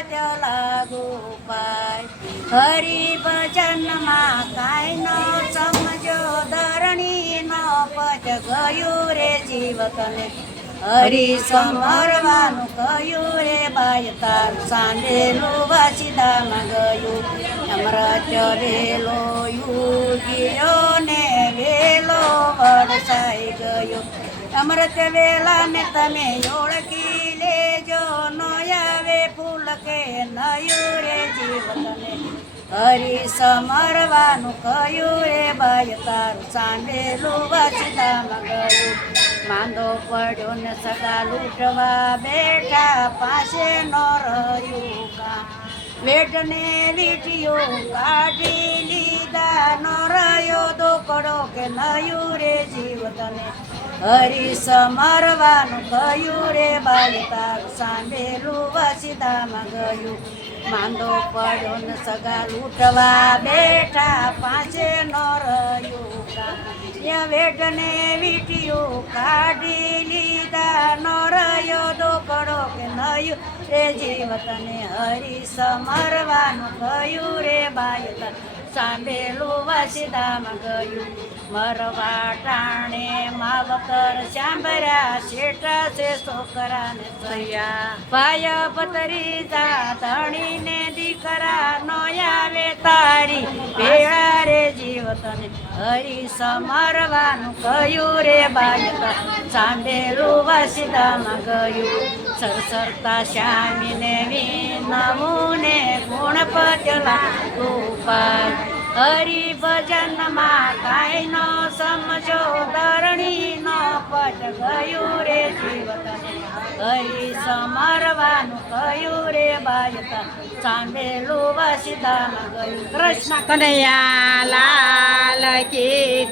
પત્ય લાગુ પાય હરિ ભજનમાં કાંઈ ન સમજો ધરણી ન પચ ગયું રે જીવતને હરિ સમરવાનું કહ્યું રે બાય તાર સાંભેલું વાસીદામાં ગયું અમૃત વેલો યુગીયો ને વેલો વરસાઈ ગયો અમૃત વેલાને તમે ઓળખી લેજો નો આવે ફૂલ કે નયું રે જીવતને હરિ સમરવાનું કહ્યું રે બાય તારું સાંભેલું વાસીદામાં ગયું માંદો પડ્યો ને સગા લૂંટવા બેઠા પાસે ન રહ્યું કામ વેઠને વીંટીઓ કાઢી લીધા ન રહ્યો દોકડો કે નયું રે જીવતને હરિ સમરવાનું કહ્યું રે બાય તારું સાંભેલું વાસીદામાં ગયું માંદો પડ્યો ને સગા લૂંટવા બેઠા પાસે ન રહ્યું કામ વેઠને વીંટીઓ કાઢી લીધા ન રહ્યો દોકડો કે નયું રે જીવતને હરિ સમરવાનું કહ્યું રે બાય સાંભેલું વાસીદામાં ગયું મરવા ટાણે માવતર સાંભળ્યા શેઠા છે છોકરાને થયા ભાય ભત્રીજા ધણીને દીકરા નો આવે તારી ભેળા રે જીવતને હરિ સમરવાનું કહ્યું રે બાય સાંભેલું વાસીદામાં ગયું સરસરતા શ્યામીને વિનમુને ગુણપત્ય લાગુ પાય હરિ ભજનમાં કાંઈ ન સમજો ધરણી ન પટ ગયું રે જીવતને હરિ સમરવાનું કહ્યું રે બાય સાંભેલું વાસીદામાં ગયું કૃષ્ણ કનૈયા લાલ કી જય.